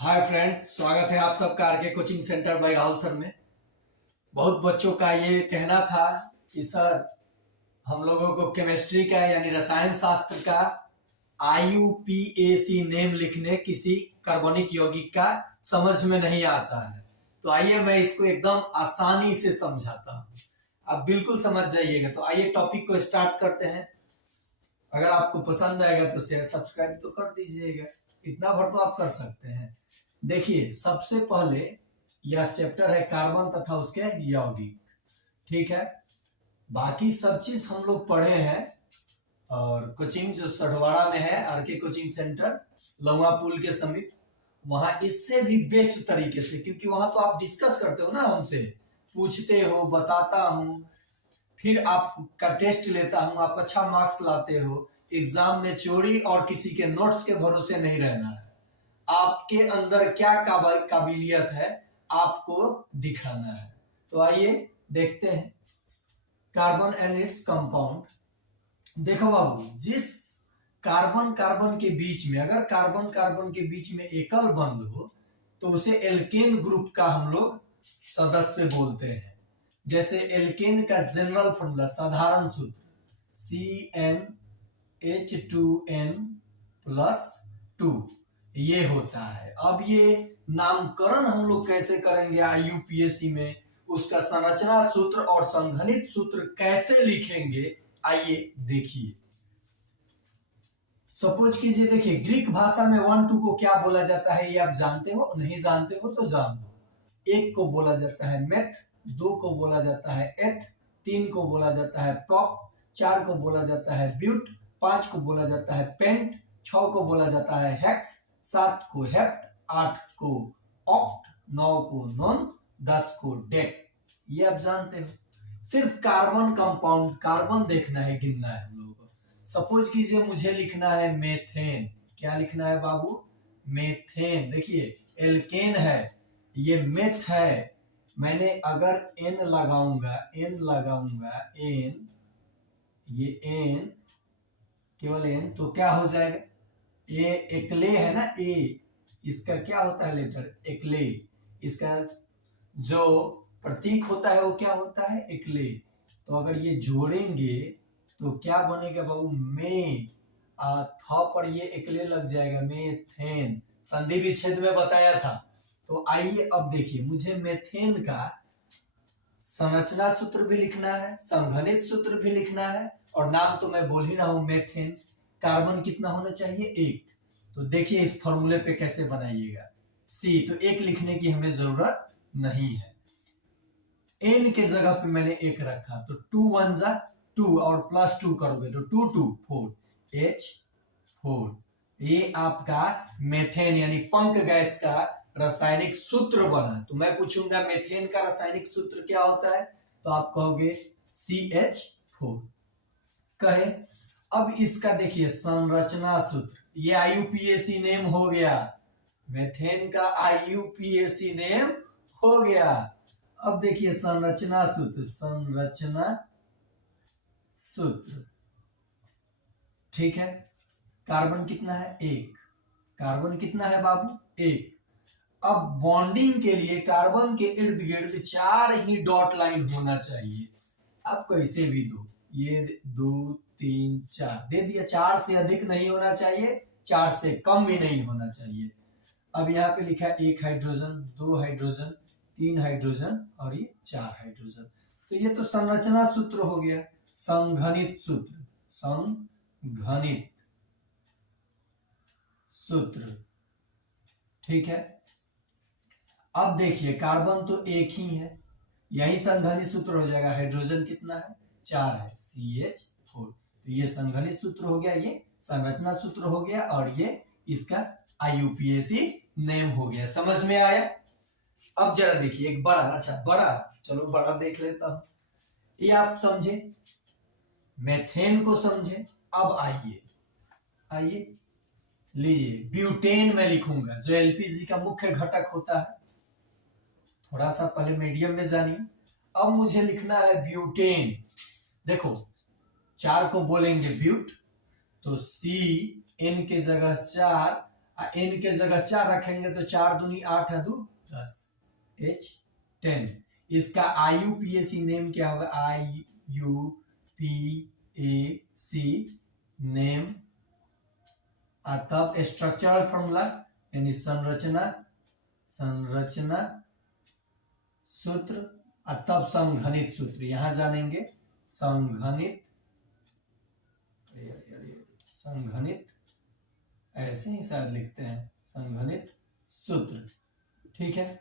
Hi friends, स्वागत है आप सबका RK coaching centre by Rahul sir में। बहुत बच्चों का ये कहना था कि सर हम लोगों को केमिस्ट्री का यानी रसायन शास्त्र का IUPAC नेम लिखने किसी कार्बनिक यौगिक का समझ में नहीं आता है। तो आइए मैं इसको एकदम आसानी से समझाता हूँ, आप बिल्कुल समझ जाइएगा। तो आइए टॉपिक को स्टार्ट करते हैं। अगर आपको पसंद आएगा तो शेयर सब्सक्राइब तो कर दीजिएगा, इतना भर तो आप कर सकते हैं। देखिए, सबसे पहले यह चैप्टर है कार्बन तथा उसके यौगिक, ठीक है। बाकी सब चीज हम लोग पढ़े हैं और कोचिंग जो सढ़वाड़ा में है आरके कोचिंग सेंटर लौंगा पुल के समीप, वहां इससे भी बेस्ट तरीके से, क्योंकि वहां तो आप डिस्कस करते हो ना, हमसे पूछते हो, बताता हूं, फिर आपका टेस्ट लेता हूं, आप अच्छा मार्क्स लाते हो। एग्जाम में चोरी और किसी के नोट्स के भरोसे नहीं रहना है। आपके अंदर क्या काबिलियत है आपको दिखाना है। तो आइए देखते हैं कार्बन एंड इट्स कंपाउंड। देखो बाबू, जिस कार्बन कार्बन के बीच में, अगर कार्बन कार्बन के बीच में एकल बंध हो तो उसे एल्केन ग्रुप का हम लोग सदस्य बोलते हैं। जैसे एल्केन का जनरल फॉर्मूला, साधारण सूत्र CnH2n+2 ये होता है। अब ये नामकरण हम लोग कैसे करेंगे IUPAC में, उसका संरचना सूत्र और संघनित सूत्र कैसे लिखेंगे, आइए देखिए। सपोज कीजिए, देखिए ग्रीक भाषा में 1 2 को क्या बोला जाता है ये आप जानते हो? नहीं जानते हो तो जान लो। 1 को बोला जाता है मेथ, 2 को बोला जाता है एथ, 3 को बोला जाता है प्रॉप, 4 को बोला जाता है ब्यूट, 5 को बोला जाता है पेंट, 6 को बोला जाता है हेक्स, 7 को हेप्ट, 8 को ऑक्ट, 9 को नॉन, 10 को डेक। ये आप जानते हो। सिर्फ कार्बन कंपाउंड, कार्बन देखना है, गिनना है हम लोगों को। सपोज कीजिए मुझे लिखना है मेथेन। क्या लिखना है बाबू? मेथेन। देखिए एल्केन है, ये मेथ है। मैंने अगर N लगाऊंगा, N, ये N, केवल N, तो क्या हो जाएगा? ये एक्ले है ना, ए, इसका क्या होता है लेटर? एक्ले। इसका जो प्रतीक होता है वो क्या होता है? एक्ले। तो अगर ये जोड़ेंगे तो क्या बनेगा बाबू? में था पर ये एक्ले लग जाएगा, मेथेन। संधि विच्छेद में बताया था। तो आइए अब देखिए, मुझे मेथेन का संरचना सूत्र भी लिखना है, संघनित सूत्र भी लिखना है, और नाम तो मैं बोल ही रहा हूं मेथेन। कार्बन कितना होना चाहिए? 1। तो देखिए इस फॉर्मूले पे कैसे बनाइएगा। C, तो 1 लिखने की हमें जरूरत नहीं है। N के जगह पे मैंने 1 रखा, तो 2 1 जा 2 और +2 करोगे तो 2 2 4 H4। ये आपका मेथेन यानी पंख गैस का रासायनिक सूत्र बना। तो मैं पूछूंगा मेथेन का रासायनिक सूत्र क्या होता है, तो आप कहोगे CH4। कहे अब इसका देखिए संरचना सूत्र, ये IUPAC नेम हो गया, मेथेन का IUPAC नेम हो गया। अब देखिए संरचना सूत्र, ठीक है। कार्बन कितना है? 1। कार्बन कितना है बाबू? 1। अब बॉन्डिंग के लिए कार्बन के इर्द गिर्द 4 ही डॉट लाइन होना चाहिए। आप कैसे भी दो, ये 2 3 4 दे दिया। 4 से अधिक नहीं होना चाहिए, 4 से कम भी नहीं होना चाहिए। अब यहाँ पे लिखा है 1 हाइड्रोजन, 2 हाइड्रोजन, 3 हाइड्रोजन और ये 4 हाइड्रोजन। तो ये तो संरचना सूत्र हो गया। संघनित सूत्र, ठीक है। अब देखिए कार्बन तो 1 ही है, यही संघनित सूत्र हो जाएगा। हाइड्रोजन कितना है? 4 है, CH4। तो ये संघनित सूत्र हो गया, ये संरचना सूत्र हो गया, और ये इसका IUPAC नेम हो गया। समझ में आया? अब जरा देखिए एक बड़ा, चलो बड़ा देख लेता हूं। ये आप समझे, मेथेन को समझे। अब आइए लीजिए, ब्यूटेन मैं लिखूंगा, जो LPG का मुख्य घटक होता है। थोड़ा सा पहले मीडियम में जानिए। अब मुझे लिखना है ब्यूटेन। देखो 4 को बोलेंगे ब्यूट, तो CN के जगह 4, एन के जगह 4 रखेंगे तो 4 दूनी 8 है 2 10 H10। इसका IUPAC नेम क्या होगा? IUPAC name. तब स्ट्रक्चरल फॉर्मूला यानी संरचना सूत्र, तब संघनित सूत्र यहां जानेंगे। संघनित ऐसे ही शायद लिखते हैं, संघनित सूत्र। ठीक है,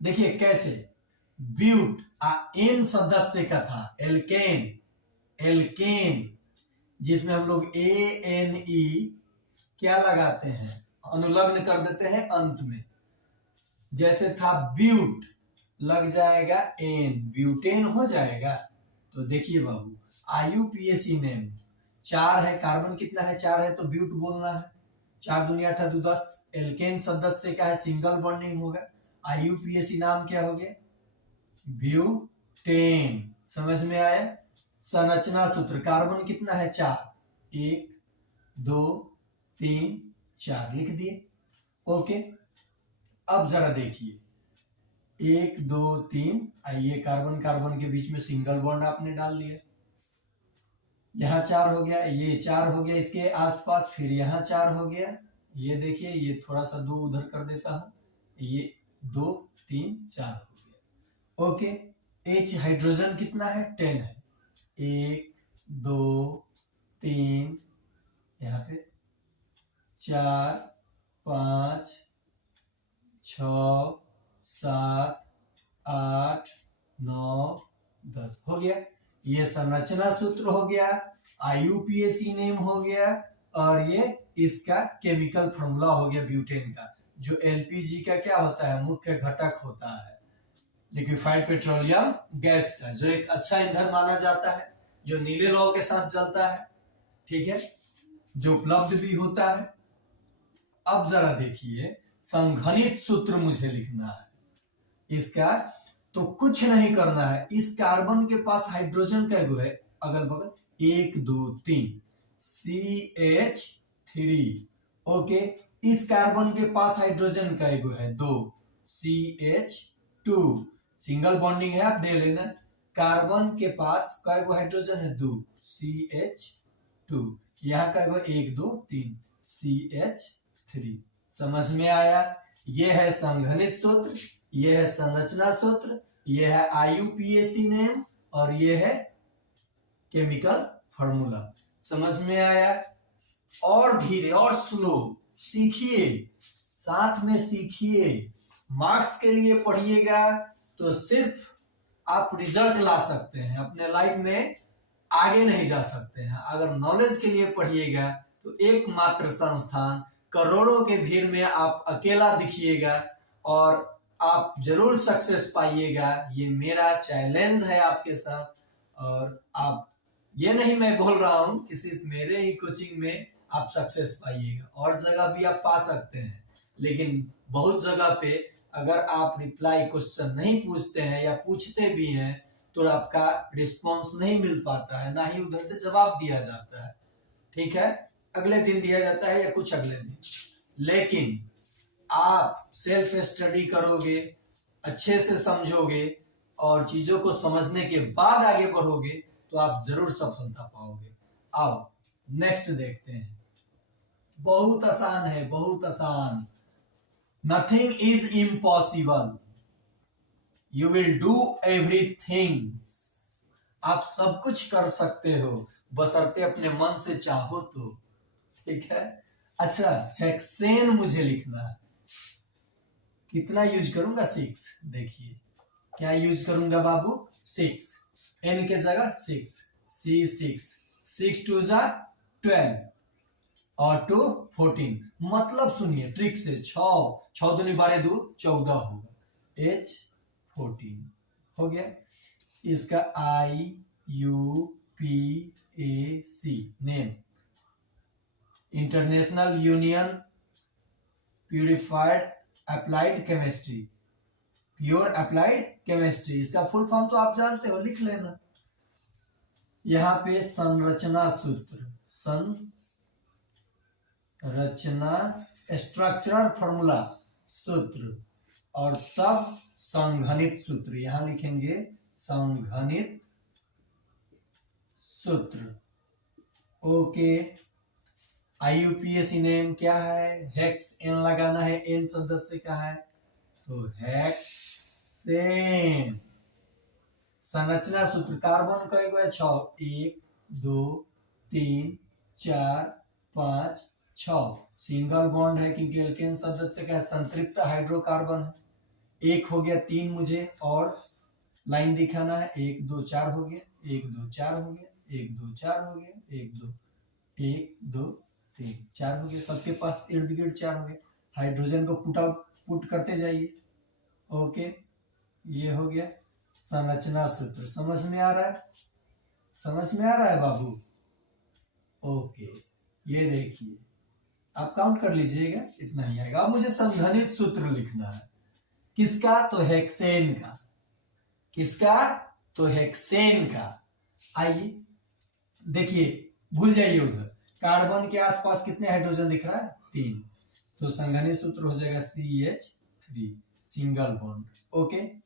देखिए कैसे। ब्यूट एन सदस्य का था, एल्केन जिसमें हम लोग ANE क्या लगाते हैं? अनुलग्न कर देते हैं अंत में। जैसे था ब्यूट, लग जाएगा एन, ब्यूटेन हो जाएगा। तो देखिए बाबू, IUPAC नेम 4 है, कार्बन कितना है? 4 है, तो ब्यूट बोलना है। 4 दूनी 8 2 10। एल्केन सदस्य का है, सिंगल बॉन्डिंग होगा। IUPAC नाम क्या हो गया? ब्यूटेन। समझ में आया? संरचना सूत्र, कार्बन कितना है? 4, 1 2 3 4 लिख दिए। ओके, अब जरा देखिए 1 2 3, आइए कार्बन कार्बन के बीच में सिंगल बॉन्ड आपने डाल दिया। यहाँ 4 हो गया, ये 4 हो गया इसके आसपास, फिर यहाँ 4 हो गया। ये देखिए, ये थोड़ा सा 2 उधर कर देता हूं, ये 2 3 4 हो गया। ओके, H हाइड्रोजन कितना है? 10 है। 1 2 3, यहाँ पे 4 5 6 7 8 9 10 हो गया। ये संरचना सूत्र हो गया, IUPAC नेम हो गया, और ये इसका केमिकल फॉर्मूला हो गया ब्यूटेन का, जो LPG का क्या होता है? मुख्य घटक होता है, लिक्विफाइड पेट्रोलियम गैस का, जो एक अच्छा ईंधन माना जाता है, जो नीले लौह के साथ जलता है। ठीक है, जो उपलब्ध भी होता है। अब जरा देखिए, संघनित सूत्र मुझे लिखना है इसका, तो कुछ नहीं करना है। इस कार्बन के पास हाइड्रोजन का एगो है अगल बगल, 1 2 3 CH3। ओके, इस कार्बन के पास हाइड्रोजन का एगो है 2 CH2, सिंगल बॉन्डिंग है, आप दे लेना। कार्बन के पास का एगो हाइड्रोजन है 2 CH2, यहाँ का एगो 1 2 3 CH3। समझ में आया? ये है संघनित सूत्र, ये है संरचना सूत्र, ये है IUPAC नेम, और ये है केमिकल फॉर्मूला। समझ में आया? और धीरे और स्लो सीखिए, साथ में सीखिए। मार्क्स के लिए पढ़िएगा तो सिर्फ आप रिजल्ट ला सकते हैं, अपने लाइफ में आगे नहीं जा सकते हैं। अगर नॉलेज के लिए पढ़िएगा तो एकमात्र संस्थान, करोड़ों के भीड़ में आप अकेला दिखिएगा और आप जरूर सक्सेस पाइएगा। ये मेरा चैलेंज है आपके साथ। और आप, ये नहीं मैं बोल रहा हूं कि सिर्फ मेरे ही कोचिंग में आप सक्सेस पाइएगा, और जगह भी आप पा सकते हैं, लेकिन बहुत जगह पे अगर आप रिप्लाई क्वेश्चन नहीं पूछते हैं या पूछते भी हैं तो आपका रिस्पॉन्स नहीं मिल पाता है, ना ही उधर से जवाब दिया जाता है। ठीक है, अगले दिन दिया जाता है या कुछ अगले दिन। लेकिन आप सेल्फ स्टडी करोगे, अच्छे से समझोगे और चीजों को समझने के बाद आगे बढ़ोगे तो आप जरूर सफलता पाओगे। आओ नेक्स्ट देखते हैं। बहुत आसान है, बहुत आसान। Nothing is impossible, you will do everything. आप सब कुछ कर सकते हो बशर्ते अपने मन से चाहो तो। ठीक है, अच्छा हेक्सेन मुझे लिखना है। कितना यूज करूंगा? 6। देखिए क्या यूज करूंगा बाबू? 6, n के जगह 6, C6, 6 2 12 और 2 14। मतलब सुनिए ट्रिक से, 6 दूनी 12 2 14 होगा, H14 हो गया। इसका IUPAC name, international union purified applied chemistry, pure applied chemistry. इसका फुल फॉर्म तो आप जानते हो, लिख लेना। यहाँ पे संरचना सूत्र, रचना स्ट्रक्चरल फॉर्मूला सूत्र, और तब संघनित सूत्र, यहां लिखेंगे संघनित सूत्र। ओके, आईयूपीएसी नेम क्या है, हेक्स एन लगाना है, एन सदस्य का है तो हेक्सेन। संरचना सूत्र, कार्बन का एक 6, 1 2 3 4 5 6, सिंगल बॉन्ड है क्योंकि एल्केन सदस्य का संतृप्त हाइड्रोकार्बन है। एक हो गया, 3 मुझे और लाइन दिखाना है, 1 2 4 हो गया, 1 2 4 हो गया, 1 2 4 हो गया, 1 2 3 4 हो गया, सबके पास इर्द गिर्द 4 हो गया। हाइड्रोजन को पुट करते जाइए। ओके, ये हो गया संरचना सूत्र। समझ में आ रहा है, समझ में आ रहा है बाबू? ओके, ये देखिए आप काउंट कर लीजिएगा, इतना ही आएगा। अब मुझे संघनित सूत्र लिखना है, किसका, तो हेक्सेन का। किसका, तो हेक्सेन का। आइए देखिए, भूल जाइए उधर, कार्बन के आसपास कितने हाइड्रोजन दिख रहा है, 3, तो संघनित सूत्र हो जाएगा CH3, सिंगल बॉन्ड। ओके,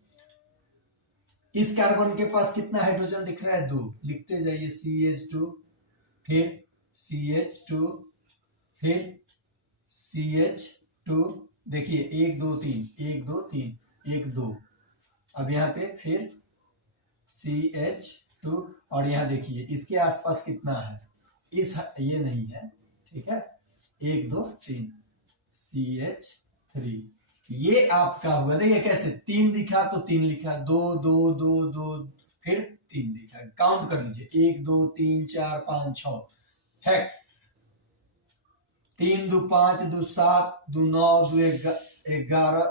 इस कार्बन के पास कितना हाइड्रोजन दिख रहा है, 2, लिखते जाइए CH2, फिर CH2, फिर CH2, देखिए 1 2 3 1 2 3 1 2, अब यहाँ पे फिर CH2, और यहाँ देखिए इसके आसपास कितना है, इस ये नहीं है, ठीक है, 1 2 3 CH3, ये आपका हुआ। देखिए कैसे, 3 दिखा तो 3 लिखा, 2 2 2 2 फिर 3 दिखा, काउंट कर लीजिए, 1 2 3 4 5 6, hex 3 2 5 2 7 2 9 2 11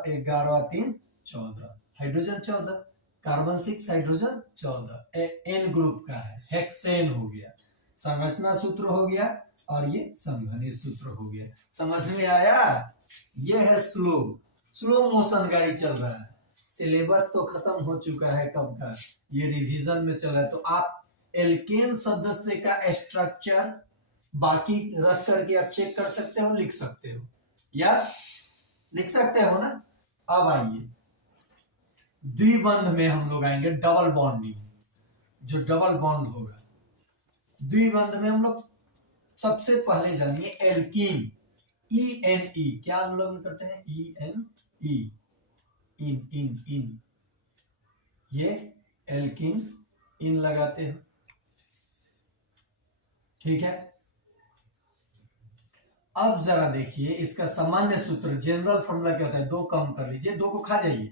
11 3 14, hydrogen 14, carbon 6 hydrogen 14, N group का है, हेक्सेन हो गया। संरचना सूत्र हो गया और ये संघनित सूत्र हो गया। समझ में आया? ये है स्लो मोशन गाड़ी चल रहा है, सिलेबस तो खत्म हो चुका है कब का, ये रिवीजन में चल रहा है। तो आप एल्केन सदस्य का स्ट्रक्चर बाकी रख करके आप चेक कर सकते हो, लिख सकते हो, यस लिख सकते हो ना। अब आइए द्विबंध में हम लोग आएंगे, डबल बॉन्डिंग, जो डबल बॉन्ड होगा द्विबंध में हम लोग सबसे पहले जानिए एल्कीन, ENE, क्या हम लोग करते हैं, ENE, इन इन इन, ये एल्कीन इन लगाते हैं, ठीक है। अब जरा देखिए इसका सामान्य सूत्र, जनरल फॉर्मूला क्या होता है, 2 कम कर लीजिए, 2 को खा जाइए,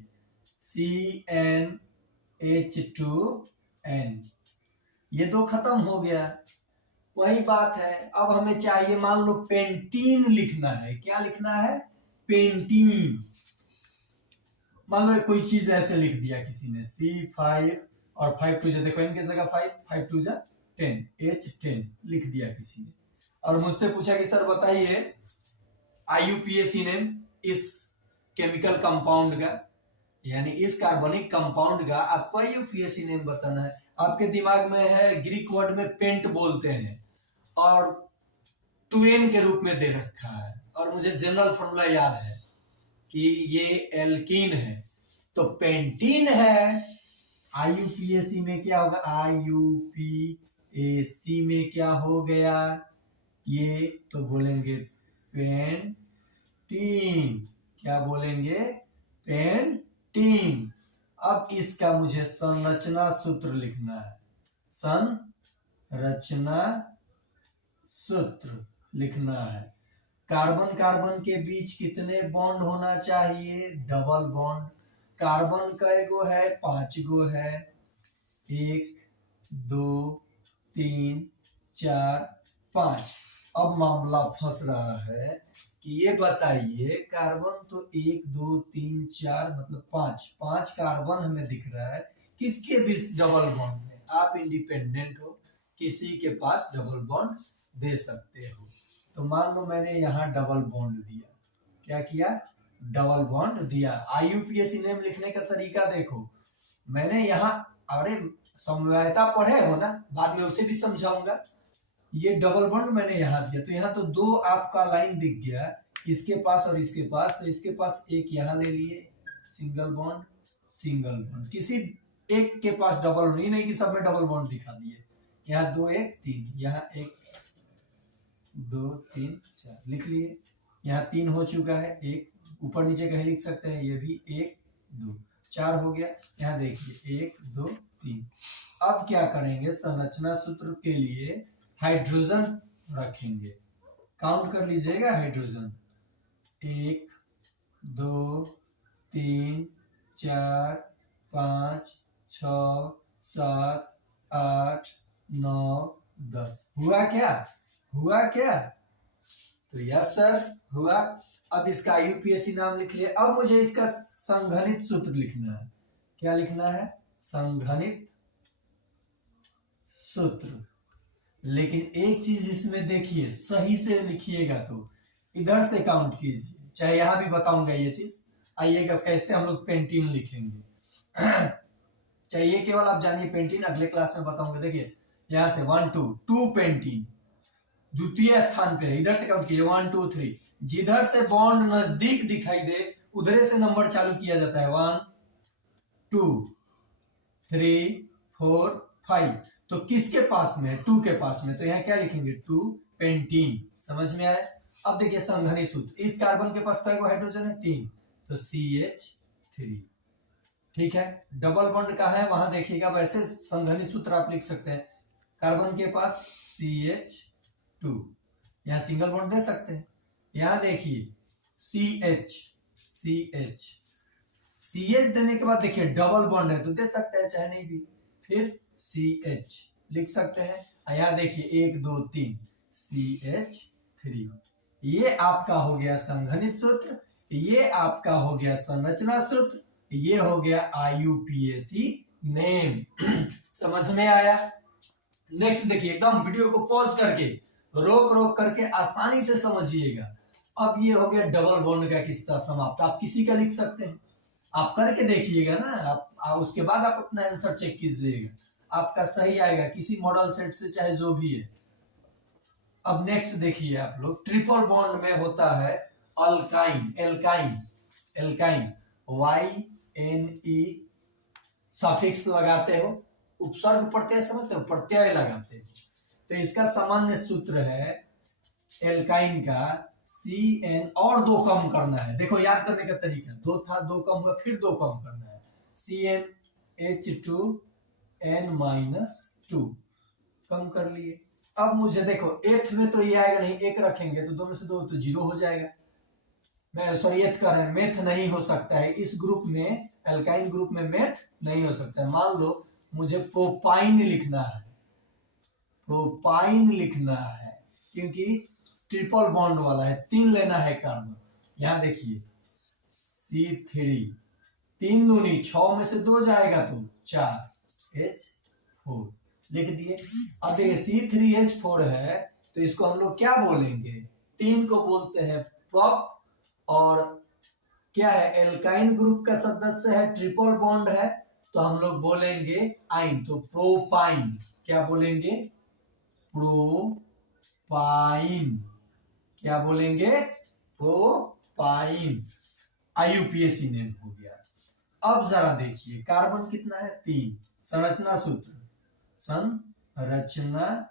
CnH2n, ये 2 खत्म हो गया। वही बात है, अब हमें चाहिए, मान लो पेंटीन लिखना है, क्या लिखना है, पेंटीन। मान लो कोई चीज ऐसे लिख दिया किसी ने, C5 और 5 2 देखो इनके जगह 5 5 2 10, H10 लिख दिया किसी ने, और मुझसे पूछा कि सर बताइए आईयूपीएसी नेम इस केमिकल कंपाउंड का, यानी इस कार्बनिक कंपाउंड का आपको आईयूपीएसी नेम बताना है। आपके दिमाग में है, ग्रीक वर्ड में पेंट बोलते हैं और टुएन के रूप में दे रखा है, और मुझे जनरल फॉर्मूला याद है कि ये एल्कीन है, तो पेंटीन है। आईयूपीएसी में क्या होगा, आईयूपीएसी में क्या हो गया, ये तो बोलेंगे पेंटीन, क्या बोलेंगे, पेंटीन। अब इसका मुझे संरचना सूत्र लिखना है, संरचना सूत्र लिखना है। कार्बन कार्बन के बीच कितने बॉन्ड होना चाहिए, डबल बॉन्ड। कार्बन का एगो है, 5 गो है, 1 2 3 4 5। अब मामला फंस रहा है कि ये बताइए, कार्बन तो 1 2 3 4 मतलब 5 कार्बन हमें दिख रहा है, किसके बीच डबल बॉन्ड है। आप इंडिपेंडेंट हो, किसी के पास डबल बॉन्ड दे सकते हो। तो मान लो मैंने यहाँ डबल बॉन्ड दिया, क्या किया, डबल बॉन्ड दिया। आईयूपीएसी नेम लिखने का तरीका देखो, मैंने यहाँ, अरे समवायता पढ़े हो ना, बाद में उसे भी समझाऊंगा। ये डबल बॉन्ड मैंने यहाँ दिया, तो यहाँ तो दो आपका लाइन दिख गया, इसके पास और इसके पास, तो इसके पास एक यहाँ ले लिए, सिंगल बॉन्ड सिंगल बॉन्ड, किसी एक के पास डबल बॉन्ड, नहीं कि सब में डबल बॉन्ड दिखा दिए। यहाँ 2 1 3, यहाँ 1 2 3 4 लिख लिए। यहाँ 3 हो चुका है, एक ऊपर नीचे कहीं लिख सकते हैं, ये भी 1 2 4 हो गया। यहाँ देखिए 1 2 3। अब क्या करेंगे, संरचना सूत्र के लिए हाइड्रोजन रखेंगे, काउंट कर लीजिएगा हाइड्रोजन, 1 2 3 4 5 6 7 8 9 10। हुआ क्या, हुआ क्या? तो यस सर हुआ। अब इसका यूपीएससी नाम लिख लिया। अब मुझे इसका संघनित सूत्र लिखना है। क्या लिखना है? संघनित सूत्र। लेकिन एक चीज इसमें देखिए, सही से लिखिएगा तो इधर से काउंट कीजिए, चाहे यहां भी बताऊंगा ये चीज। आइएगा कैसे हम लोग पेंटीन लिखेंगे चाहिए केवल आप जानिए, पेंटीन अगले क्लास में बताऊंगा। देखिए यहां से 1 2 2 पेंटीन द्वितीय स्थान पे है, इधर से काउंट कीजिए 1 2 3। जिधर से बॉन्ड नजदीक दिखाई दे उधर से नंबर चालू किया जाता है, 1 2 3 4 5। तो किसके पास में है? 2 के पास में, तो यहाँ क्या लिखेंगे? 2 पेंटीन। समझ में आया? अब देखिए संघनित सूत्र, इस कार्बन के पास कई हाइड्रोजन है? 3, तो CH3। ठीक है, डबल बॉन्ड का है वहां देखिएगा, वैसे संघनित सूत्र आप लिख सकते हैं। कार्बन के पास CH2, यहाँ सिंगल बॉन्ड दे सकते हैं। यहाँ देखिए CH देने के बाद देखिए डबल बॉन्ड है तो दे सकते हैं, चाहे नहीं भी। फिर CH लिख सकते हैं। यहाँ देखिए 1 2 3 CH3। ये आपका हो गया संघनित सूत्र, ये आपका हो गया संरचना सूत्र, ये हो गया IUPAC नेम। समझ में आया? नेक्स्ट देखिए, एकदम वीडियो को पॉज करके रोक रोक करके आसानी से समझिएगा। अब ये हो गया डबल बॉन्ड का किस्सा समाप्त। आप किसी का लिख सकते हैं, आप करके देखिएगा ना, आप उसके बाद आप अपना आंसर चेक कीजिएगा, आपका सही आएगा किसी मॉडल सेट से, चाहे जो भी है। अब नेक्स्ट देखिए आप लोग, ट्रिपल बॉन्ड में होता है alkyne, alkyne, alkyne YNE suffix लगाते हो, उपसर्ग प्रत्यय समझते हो, प्रत्यय लगाते हो। तो इसका सामान्य सूत्र है एल्काइन का CN, और 2 कम करना है। देखो याद करने का तरीका, 2 था 2 कम हुआ, फिर 2 कम करना है, CnH2n-2 कम कर लिए। अब मुझे देखो एथ में तो ये आएगा नहीं, 1 रखेंगे तो 2 में से 2 तो 0 हो जाएगा। मैं सॉरी एथ कर रहे हैं, मेथ नहीं हो सकता है इस ग्रुप में, एल्काइन ग्रुप में मेथ नहीं हो सकता है। मान लो मुझे प्रोपाइन लिखना है, प्रोपाइन लिखना है, क्योंकि ट्रिपल बॉन्ड वाला है, 3 लेना है कार्बन। यहां देखिए C3, 3 दूनी 6 में से 2 जाएगा तो 4H4 लिख दिए। अब देखिए C3H4 है तो इसको हम लोग क्या बोलेंगे? 3 को बोलते हैं प्रोप, और क्या है? एल्काइन ग्रुप का सदस्य है, ट्रिपल बॉन्ड है, तो हम लोग बोलेंगे आइन, तो प्रोपाइन। क्या बोलेंगे? प्रोपाइन। क्या बोलेंगे? प्रोपाइन। IUPAC नेम हो गया। अब जरा देखिए कार्बन कितना है? 3। संरचना सूत्र, संरचना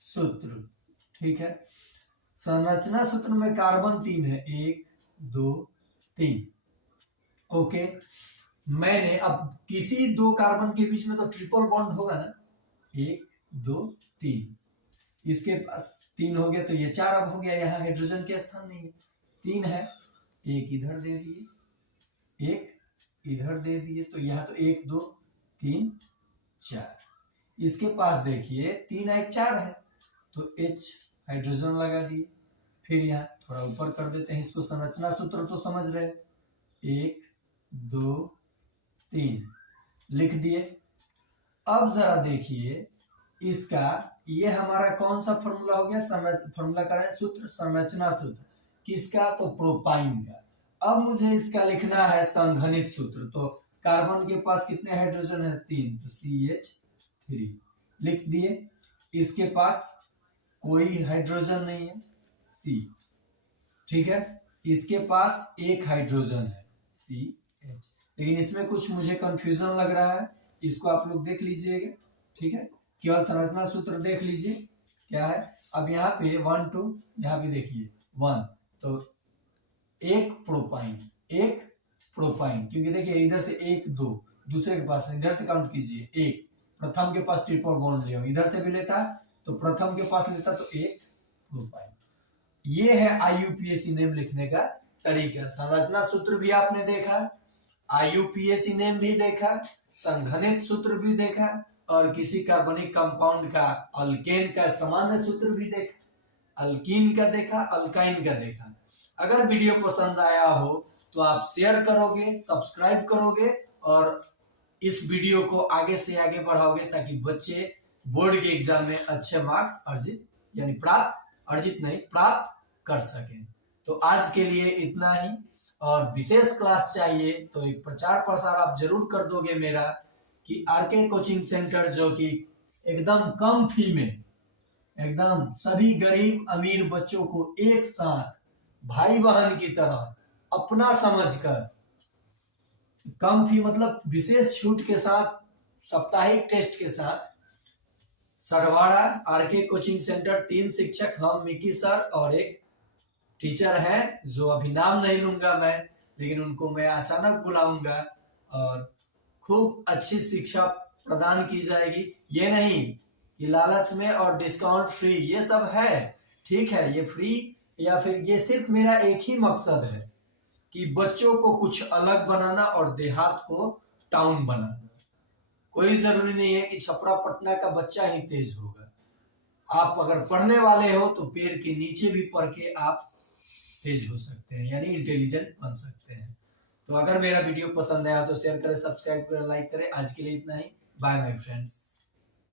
सूत्र, ठीक है। संरचना सूत्र में कार्बन 3 है, 1 2 3। ओके, मैंने अब किसी 2 कार्बन के बीच में तो ट्रिपल बॉन्ड होगा ना, 1 2 3, इसके पास 3 हो गया तो ये 4 अब हो गया, यहाँ हाइड्रोजन के स्थान नहीं है, 3 है, 1 इधर दे दिए, 1 इधर दे दिए, तो यहाँ तो 1 2 3 4। इसके पास देखिए 3 1 4 है, तो H हाइड्रोजन लगा दिए। फिर यहाँ थोड़ा ऊपर कर देते हैं इसको, संरचना सूत्र तो समझ रहे, 1 2 3 लिख दिए। अब जरा देखिए इसका, ये हमारा कौन सा फॉर्मूला हो गया? फॉर्मूला का है सूत्र, संरचना सूत्र किसका? तो प्रोपाइन का। अब मुझे इसका लिखना है संघनित सूत्र, तो कार्बन के पास कितने हाइड्रोजन है? 3, तो CH3 लिख दिए। इसके पास कोई हाइड्रोजन नहीं है, सी। ठीक है, इसके पास एक हाइड्रोजन है, CH। लेकिन इसमें कुछ मुझे कंफ्यूजन लग रहा है, इसको आप लोग देख लीजिएगा। ठीक है, केवल संरचना सूत्र देख लीजिए क्या है। अब यहाँ पे 1 2, यहाँ भी देखिए 1, तो एक प्रोपाइन, क्योंकि देखिए इधर से 1 2, दूसरे के पास इधर से काउंट कीजिए, एक प्रथम के पास ट्रिपल बॉन्ड लिया, इधर से भी लेता तो प्रथम के पास लेता तो एक प्रोपाइन। ये है IUPAC नेम लिखने का तरीका। संरचना सूत्र भी आपने देखा, IUPAC नेम भी देखा, संघनित सूत्र भी देखा, और किसी कार्बनिक कंपाउंड का अल्केन का सामान्य सूत्र भी देखा, अल्कीन का देखा, अल्काइन का देखा। अगर वीडियो पसंद आया हो तो आप शेयर करोगे, सब्सक्राइब करोगे और इस वीडियो को आगे से आगे बढ़ाओगे, ताकि बच्चे बोर्ड के एग्जाम में अच्छे मार्क्स प्राप्त कर सकें। तो आज के लिए इतना ही, और विशेष क्लास चाहिए तो एक प्रचार प्रसार आप जरूर कर दोगे मेरा, कि RK कोचिंग सेंटर, जो कि एकदम कम फी में एकदम सभी गरीब अमीर बच्चों को एक साथ भाई बहन की तरह अपना समझकर, कम फी मतलब विशेष छूट के साथ, साप्ताहिक टेस्ट के साथ, सरवाड़ा RK कोचिंग सेंटर, 3 शिक्षक, हम मिकी सर और एक टीचर है जो अभी नाम नहीं लूंगा मैं, लेकिन उनको मैं अचानक बुलाऊंगा, और खूब अच्छी शिक्षा प्रदान की जाएगी। ये नहीं कि लालच में और डिस्काउंट फ्री, ये सब है, ठीक है, ये फ्री या फिर ये सिर्फ मेरा एक ही मकसद है कि बच्चों को कुछ अलग बनाना और देहात को टाउन बनाना। कोई जरूरी नहीं है कि छपरा पटना का बच्चा ही तेज होगा। आप अगर पढ़ने वाले हो तो पेड़ के नीचे भी पढ़ के आप तेज हो सकते हैं, यानी इंटेलिजेंट बन सकते हैं। तो अगर मेरा वीडियो पसंद आया तो शेयर करें, सब्सक्राइब करें, लाइक करें। आज के लिए इतना ही, बाय माय फ्रेंड्स।